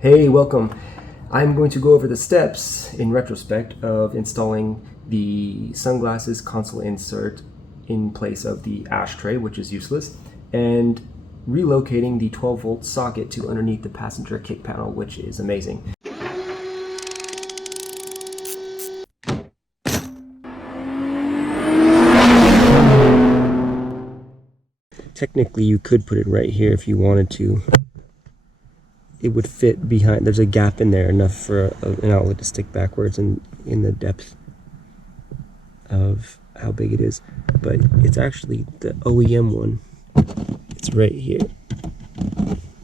Hey, welcome. I'm going to go over the steps in retrospect of installing the sunglasses console insert in place of the ashtray, which is useless, and relocating the 12-volt socket to underneath the passenger kick panel, which is amazing. Technically, you could put it right here if you wanted to. It would fit behind, there's a gap in there enough for an outlet to stick backwards and in the depth of how big it is. But it's actually the OEM one. It's right here.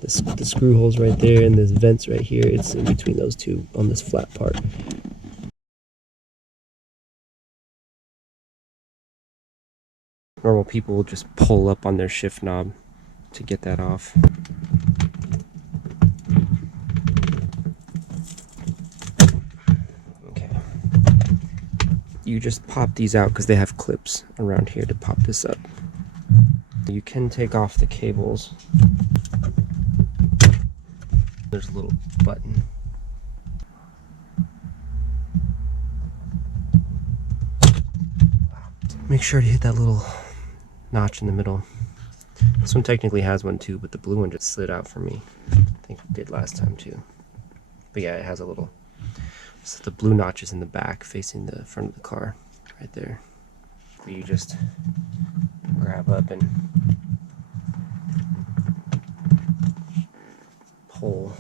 The screw hole's right there and there's vents right here. It's in between those two on this flat part. Normal people will just pull up on their shift knob to get that off. You just pop these out because they have clips around here to pop this up. You can take off the cables. There's a little button. Make sure to hit that little notch in the middle. This one technically has one too, but the blue one just slid out for me. I think it did last time too. But yeah, it has a little. So the blue notch is in the back facing the front of the car, right there. You just grab up and pull.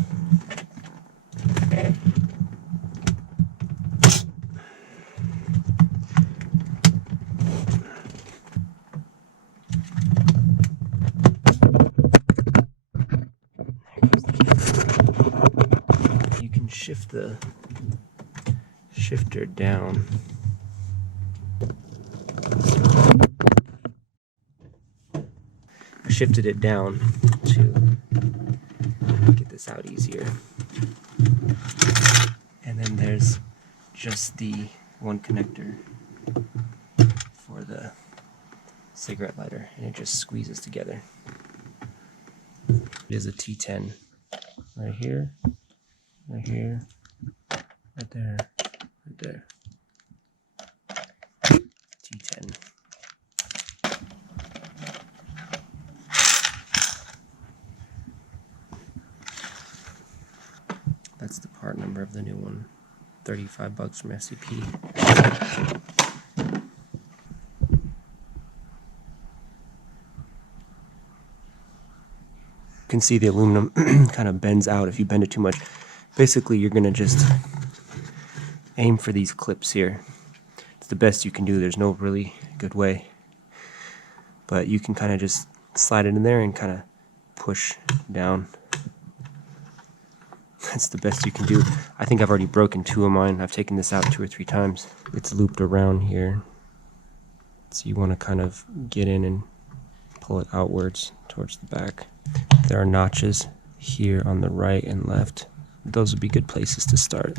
You can shift the shifter down. I shifted it down to get this out easier. And then there's just the one connector for the cigarette lighter, and it just squeezes together. It is a T10 right here, right here, right there, right there. T10. That's the part number of the new one. $35 from SCP. You can see the aluminum kind of bends out if you bend it too much. Basically, you're gonna just aim for these clips here. It's the best you can do. There's no really good way. But you can kind of just slide it in there and kind of push down. That's the best you can do. I think I've already broken two of mine. I've taken this out 2 or 3 times. It's looped around here. So you want to kind of get in and pull it outwards towards the back. There are notches here on the right and left. Those would be good places to start.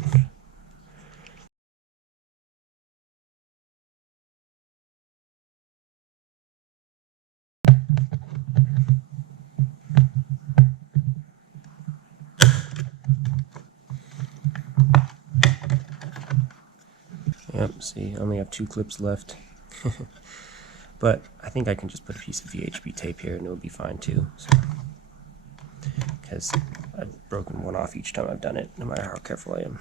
Yep, see, I only have 2 clips left. But I think I can just put a piece of VHB tape here and it'll be fine too. Because I've broken one off each time I've done it, no matter how careful I am.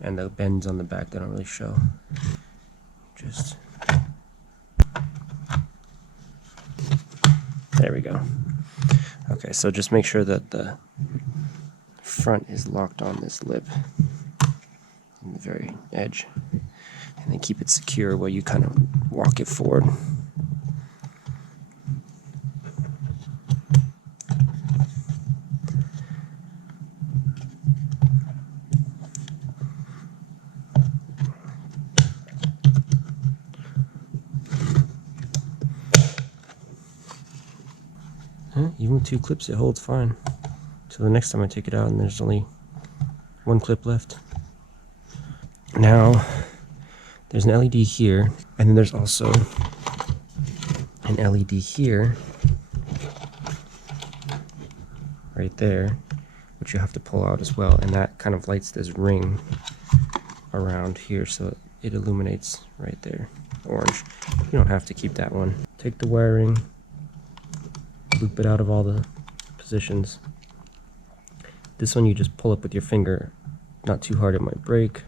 And the bends on the back, they don't really show. Just... there we go. Okay, so just make sure that the front is locked on this lip. On the very edge, and then keep it secure while you kind of walk it forward. Even with 2 clips, it holds fine. So the next time I take it out and there's only 1 clip left. Now, there's an LED here, and then there's also an LED here, right there, which you have to pull out as well, and that kind of lights this ring around here, so it illuminates right there, orange. You don't have to keep that one. Take the wiring, loop it out of all the positions. This one you just pull up with your finger, not too hard, it might break.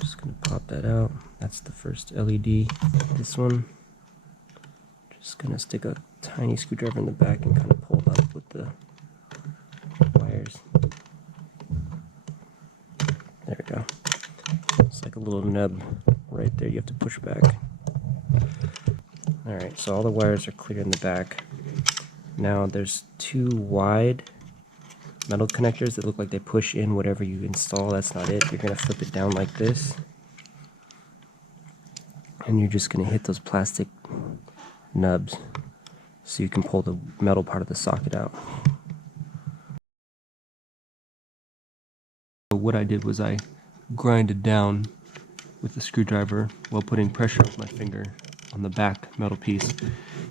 Just gonna pop that out. That's the first LED. This one, just gonna stick a tiny screwdriver in the back and kind of pull it up with the wires. There we go. It's like a little nub right there. You have to push back. Alright, so all the wires are clear in the back. Now there's two wide metal connectors that look like they push in whatever you install. That's not it. You're going to flip it down like this. And you're just going to hit those plastic nubs so you can pull the metal part of the socket out. So what I did was I grinded down with the screwdriver while putting pressure with my finger on the back metal piece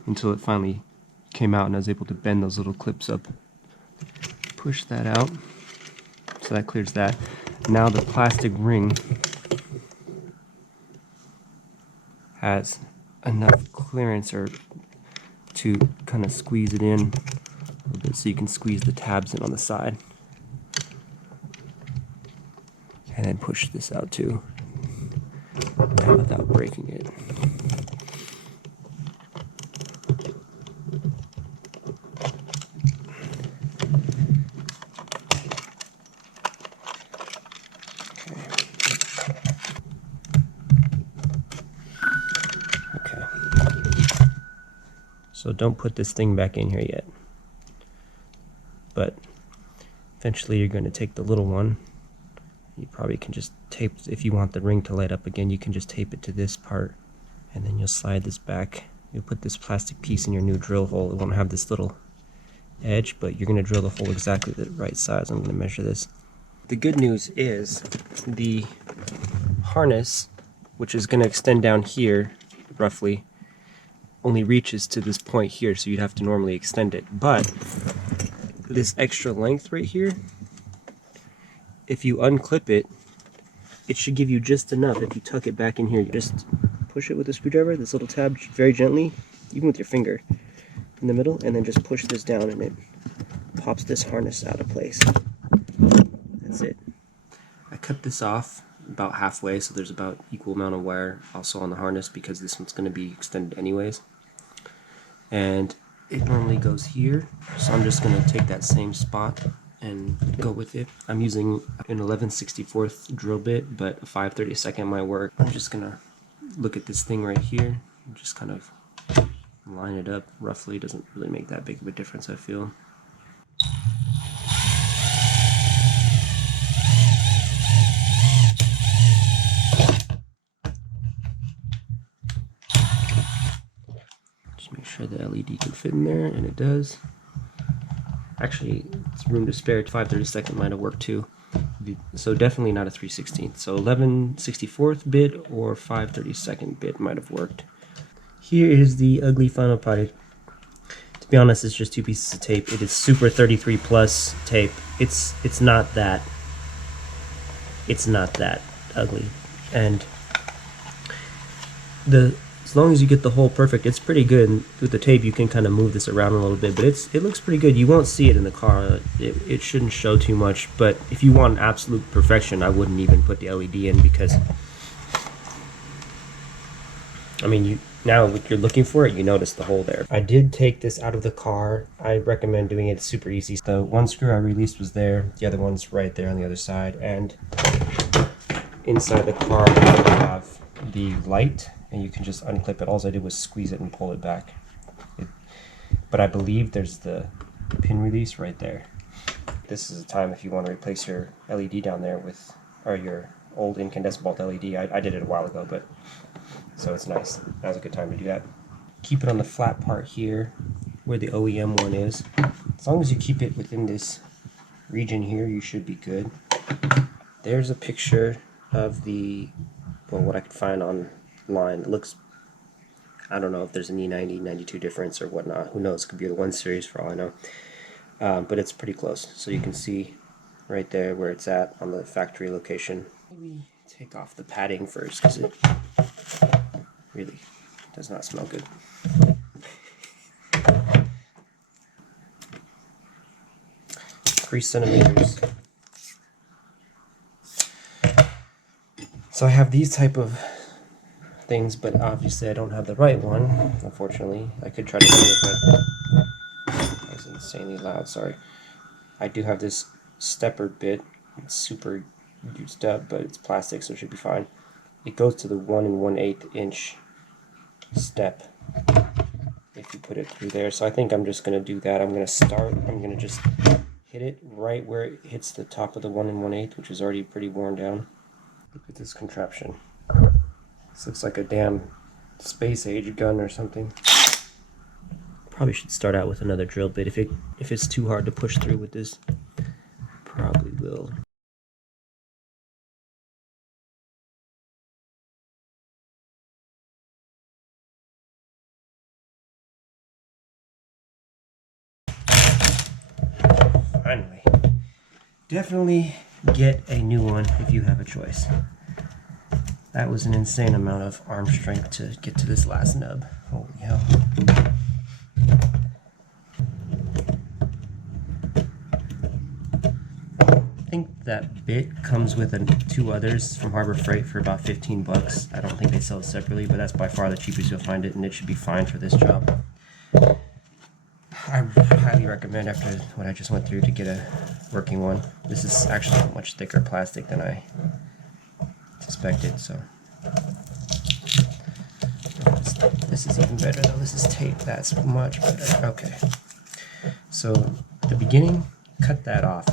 until it finally came out and I was able to bend those little clips up. Push that out, so that clears that. Now the plastic ring has enough clearance or to kind of squeeze it in a little bit so you can squeeze the tabs in on the side. And then push this out too, without breaking it. So don't put this thing back in here yet. But eventually you're going to take the little one. You probably can just tape, if you want the ring to light up again, you can just tape it to this part. And then you'll slide this back. You'll put this plastic piece in your new drill hole. It won't have this little edge, but you're going to drill the hole exactly the right size. I'm going to measure this. The good news is the harness, which is going to extend down here, roughly, only reaches to this point here, so you'd have to normally extend it. But this extra length right here, if you unclip it, it should give you just enough. If you tuck it back in here, you just push it with a screwdriver, this little tab, very gently, even with your finger in the middle, and then just push this down and it pops this harness out of place. That's it. I cut this off about halfway, so there's about equal amount of wire also on the harness because this one's going to be extended anyways. And it normally goes here, so I'm just going to take that same spot and go with it. I'm using an 11/64 drill bit, but a 5/32 might work. I'm just going to look at this thing right here and just kind of line it up roughly. It doesn't really make that big of a difference, I feel. Make sure the LED can fit in there, and it does. Actually, it's room to spare. 5/32 might have worked too. So definitely not a 3/16. So 11/64 bit or 5/32 bit might have worked. Here is the ugly final product. To be honest, it's just two pieces of tape. It is Super 33 Plus tape. It's not that ugly, and as long as you get the hole perfect, it's pretty good. And with the tape, you can kind of move this around a little bit, but it looks pretty good. You won't see it in the car. It shouldn't show too much, but if you want absolute perfection, I wouldn't even put the LED in because, I mean, now if you're looking for it, you notice the hole there. I did take this out of the car. I recommend doing it super easy. The one screw I released was there. The other one's right there on the other side. And inside the car, we have the light. And you can just unclip it. All I did was squeeze it and pull it back. But I believe there's the pin release right there. This is a time if you want to replace your LED down there with, or your old incandescent bulb LED. I did it a while ago, but so it's nice. Now's a good time to do that. Keep it on the flat part here where the OEM one is. As long as you keep it within this region here, you should be good. There's a picture of the, well, what I could find online. It looks, I don't know if there's an E90, E92 difference or whatnot. Who knows? It could be the 1 series for all I know. but it's pretty close. So you can see right there where it's at on the factory location. Maybe take off the padding first because it really does not smell good. 3 centimeters. So I have these type of things, but obviously I don't have the right one, unfortunately. I could try to do it, but it's insanely loud, sorry. I do have this stepper bit. It's super used up, but it's plastic, so it should be fine. It goes to the 1 1/8 inch step if you put it through there. So I think I'm just going to do that. I'm going to just hit it right where it hits the top of the 1 1/8, which is already pretty worn down. Look at this contraption. This looks like a damn space age gun or something. Probably should start out with another drill bit. If it's too hard to push through with this, probably will. Finally. Definitely get a new one if you have a choice. That was an insane amount of arm strength to get to this last nub. Holy hell. I think that bit comes with 2 others from Harbor Freight for about 15 bucks. I don't think they sell it separately, but that's by far the cheapest you'll find it, and it should be fine for this job. I highly recommend, after what I just went through, to get a working one. This is actually much thicker plastic than I suspected, so this is even better though. This is tape. That's much better. Okay, so at the beginning, cut that off.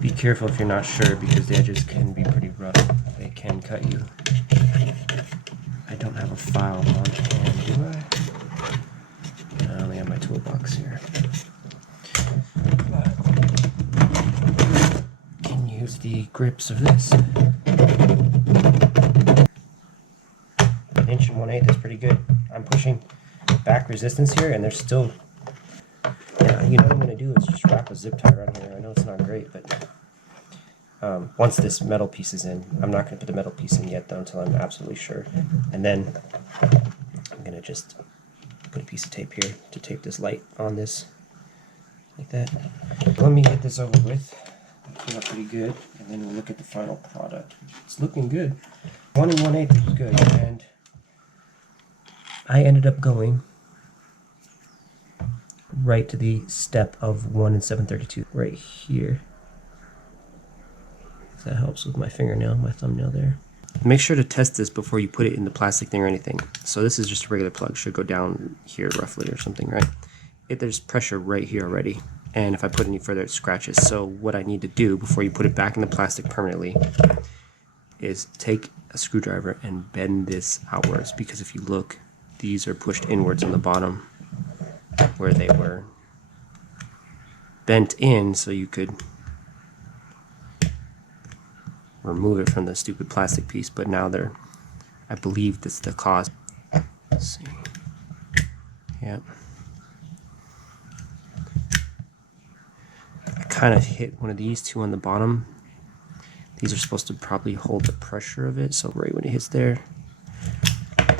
Be careful if you're not sure, because the edges can be pretty rough. They can cut you. I don't have a file on hand, do I? I only have my toolbox here. But I can use the grips of this. 1 1/8 is pretty good. I'm pushing back resistance here, and there's still. Yeah, you know what I'm going to do is just wrap a zip tie around here. I know it's not great, but once this metal piece is in, I'm not going to put the metal piece in yet though until I'm absolutely sure. And then I'm going to just put a piece of tape here to tape this light on this, like that. Let me get this over with. I feel pretty good, and then we'll look at the final product. It's looking good. 1 1/8 is good, and I ended up going right to the step of 1 7/32 right here. If that helps with my fingernail, my thumbnail there. Make sure to test this before you put it in the plastic thing or anything. So this is just a regular plug. Should go down here roughly or something, right? There's pressure right here already. And if I put any further, it scratches. So what I need to do before you put it back in the plastic permanently is take a screwdriver and bend this outwards. Because if you look, these are pushed inwards on the bottom where they were bent in, so you could remove it from the stupid plastic piece, but now they're, I believe that's the cause. Let's see. Yep. I kind of hit one of these 2 on the bottom. These are supposed to probably hold the pressure of it, so right when it hits there.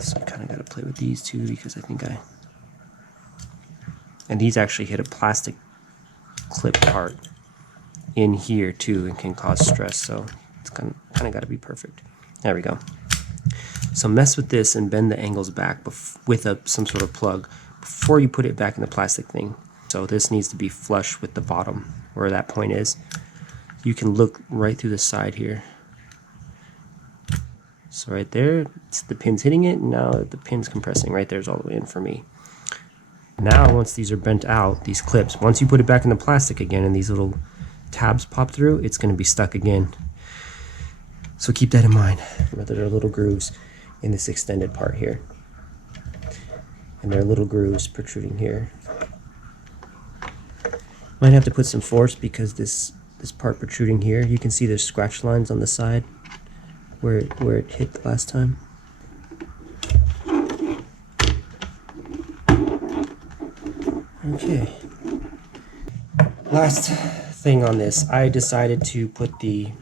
So I kind of got to play with these 2 because I think and these actually hit a plastic clip part in here too and can cause stress, so it's kind of got to be perfect. There we go. So mess with this and bend the angles back with some sort of plug before you put it back in the plastic thing. So this needs to be flush with the bottom where that point is. You can look right through the side here. So right there, the pin's hitting it, and now the pin's compressing. Right there's all the way in for me. Now once these are bent out, these clips, once you put it back in the plastic again and these little tabs pop through, it's going to be stuck again. So keep that in mind. There are little grooves in this extended part here. And there are little grooves protruding here. Might have to put some force because this part protruding here, you can see there's scratch lines on the side where it hit the last time. Okay. Last thing on this, I decided to put the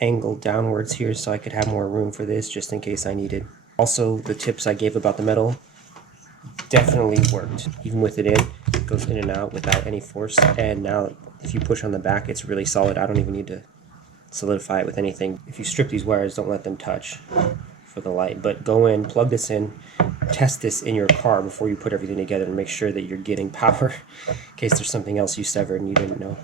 angle downwards here so I could have more room for this just in case I needed. Also, the tips I gave about the metal definitely worked. Even with it in, it goes in and out without any force. And now if you push on the back, it's really solid. I don't even need to solidify it with anything. If you strip these wires, don't let them touch for the light. But go in, plug this in, test this in your car before you put everything together and make sure that you're getting power in case there's something else you severed and you didn't know.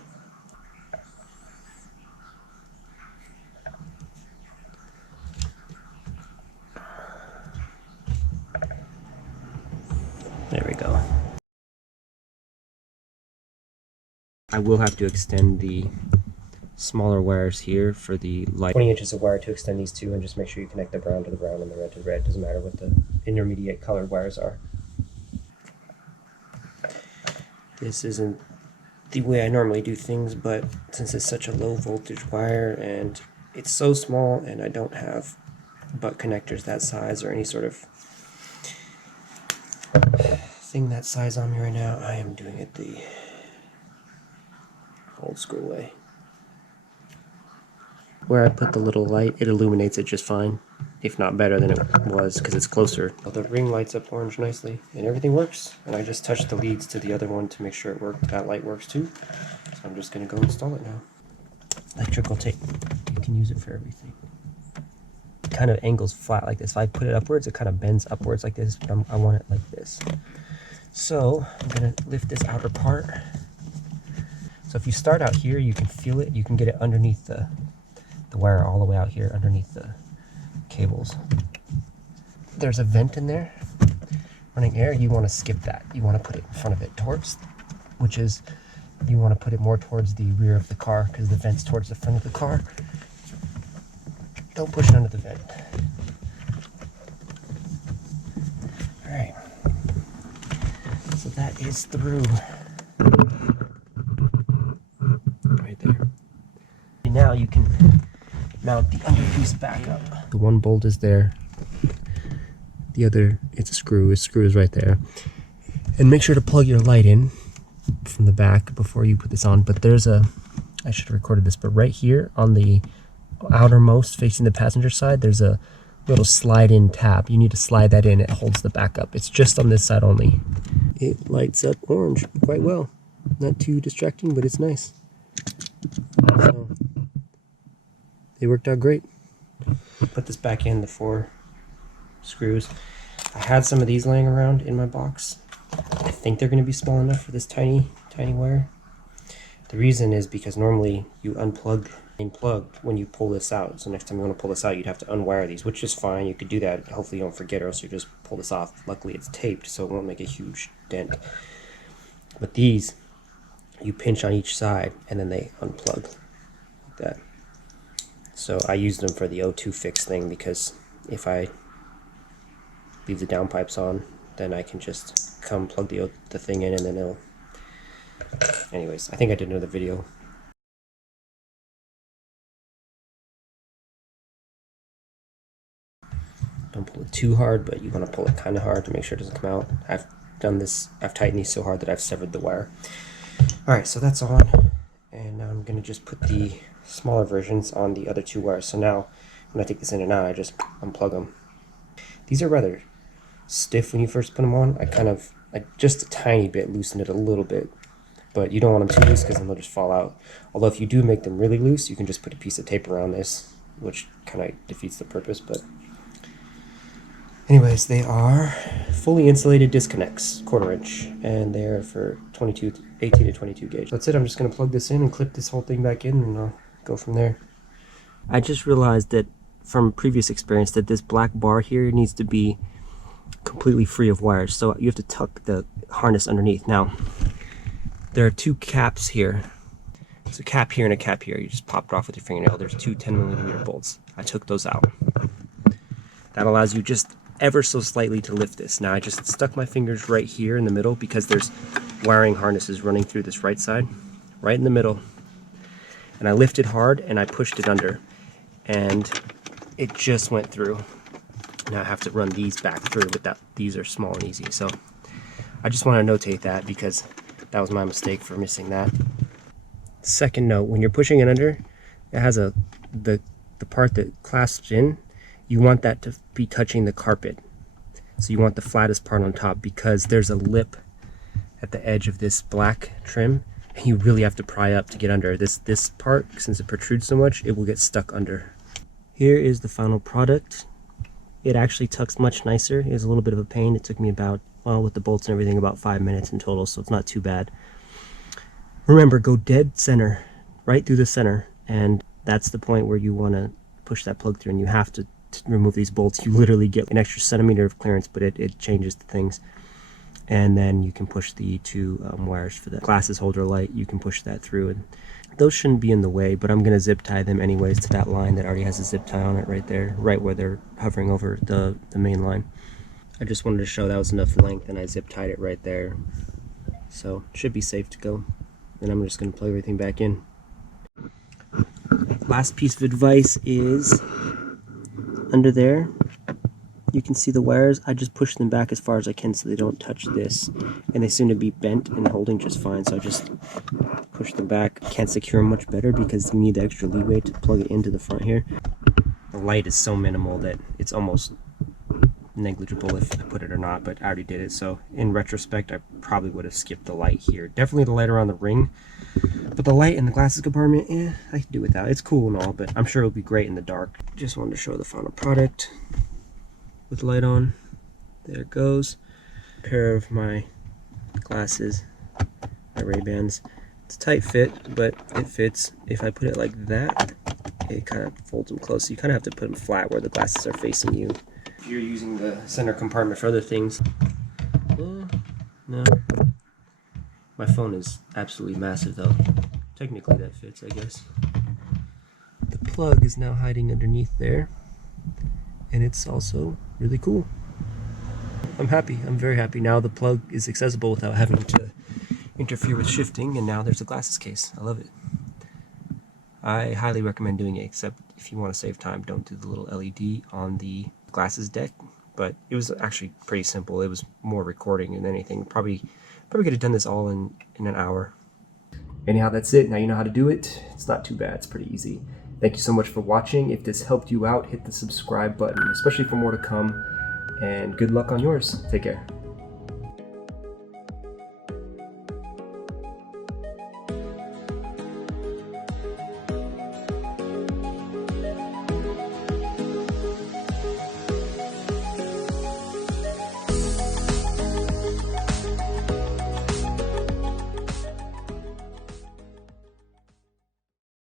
There we go. I will have to extend the smaller wires here for the light. 20 inches of wire to extend these two, and just make sure you connect the brown to the brown and the red to the red. Doesn't matter what the intermediate colored wires are. This isn't the way I normally do things, but since it's such a low voltage wire and it's so small and I don't have butt connectors that size or any sort of thing that size on me right now, I am doing it the old school way. Where I put the little light, it illuminates it just fine, if not better than it was because it's closer. The ring lights up orange nicely and everything works. And I just touched the leads to the other one to make sure it worked. That light works too. So I'm just going to go install it now. Electrical tape, you can use it for everything. It kind of angles flat like this. If I put it upwards, it kind of bends upwards like this, but I want it like this. So I'm going to lift this outer part. So if you start out here, you can feel it. You can get it underneath the wire all the way out here underneath the cables. There's a vent in there running air. You want to skip that. You want to put it in front of it towards, which is, you want to put it more towards the rear of the car because the vent's towards the front of the car. Don't push it under the vent. All right. So that is through. Right there. And now you can mount the under piece back up. The one bolt is there. The other, it's a screw. Its screw is right there. And make sure to plug your light in from the back before you put this on. But there's a, I should have recorded this, but right here on the outermost facing the passenger side, there's a little slide-in tab. You need to slide that in. It holds the back up. It's just on this side only. It lights up orange quite well. Not too distracting, but it's nice. So, it worked out great. Put this back in, the 4 screws. I had some of these laying around in my box. I think they're going to be small enough for this tiny wire. The reason is because normally you unplug and plug when you pull this out. So next time you want to pull this out, you'd have to unwire these, which is fine. You could do that. Hopefully you don't forget, or else you just pull this off. Luckily it's taped, so it won't make a huge dent. But these, you pinch on each side and then they unplug like that. So I used them for the O2 fix thing because if I leave the downpipes on, then I can just come plug the thing in and then it'll... Anyways, I think I did another video. Don't pull it too hard, but you want to pull it kind of hard to make sure it doesn't come out. I've done this, I've tightened these so hard that I've severed the wire. Alright, so that's on. And now I'm going to just put the smaller versions on the other 2 wires. So now, when I take this in and out, I just unplug them. These are rather stiff when you first put them on. I just a tiny bit loosened it a little bit. But you don't want them too loose because then they'll just fall out. Although if you do make them really loose, you can just put a piece of tape around this, which kind of defeats the purpose. But anyways, they are fully insulated disconnects, 1/4 inch, and they're for 18 to 22 gauge. That's it. I'm just going to plug this in and clip this whole thing back in, and I'll go from there. I just realized that from previous experience that this black bar here needs to be completely free of wires, so you have to tuck the harness underneath. Now, there are 2 caps here. There's a cap here and a cap here. You just popped off with your fingernail. There's 2 10mm bolts. I took those out. That allows you just ever so slightly to lift this. Now I just stuck my fingers right here in the middle because there's wiring harnesses running through this right side, right in the middle. And I lifted hard and I pushed it under. And it just went through. Now I have to run these back through, but these are small and easy. So I just want to notate that because that was my mistake for missing that. Second note, when you're pushing it under, it has the part that clasps in, you want that to be touching the carpet. So you want the flattest part on top, because there's a lip at the edge of this black trim, and you really have to pry up to get under. This part, since it protrudes so much, it will get stuck under. Here is the final product. It actually tucks much nicer. It was a little bit of a pain. It took me about, well, with the bolts and everything, about 5 minutes in total, so it's not too bad. Remember, go dead center, right through the center, and that's the point where you want to push that plug through, and you have to remove these bolts. You literally get an extra centimeter of clearance, but it changes the things. And then you can push the two wires for the glasses holder light. You can push that through, and those shouldn't be in the way, but I'm going to zip tie them anyways to that line that already has a zip tie on it right there, right where they're hovering over the main line. I just wanted to show that was enough length, and I zip tied it right there. So it should be safe to go. And I'm just going to plug everything back in. Last piece of advice is under there, you can see the wires. I just push them back as far as I can so they don't touch this, and they seem to be bent and holding just fine, so I just push them back. Can't secure them much better because you need the extra leeway to plug it into the front here. The light is so minimal that it's almost negligible if I put it or not, but I already did it, so in retrospect I probably would have skipped the light here. Definitely the light around the ring, but the light in the glasses compartment, I can do without. It's cool and all, but I'm sure it'll be great in the dark. Just wanted to show the final product with light on. There it goes. A pair of my glasses, my Ray-Bans. It's a tight fit, but it fits. If I put it like that, it kind of folds them close. So you kind of have to put them flat where the glasses are facing you. If you're using the center compartment for other things, no. My phone is absolutely massive though. Technically that fits, I guess. The plug is now hiding underneath there, and it's also really cool. I'm happy. I'm very happy. Now the plug is accessible without having to interfere with shifting, and now there's a glasses case. I love it. I highly recommend doing it, except if you want to save time, don't do the little LED on the glasses deck. But it was actually pretty simple. It was more recording than anything. Probably could have done this all in an hour. Anyhow, that's it. Now you know how to do it. It's not too bad. It's pretty easy. Thank you so much for watching. If this helped you out, hit the subscribe button, especially for more to come. And good luck on yours. Take care.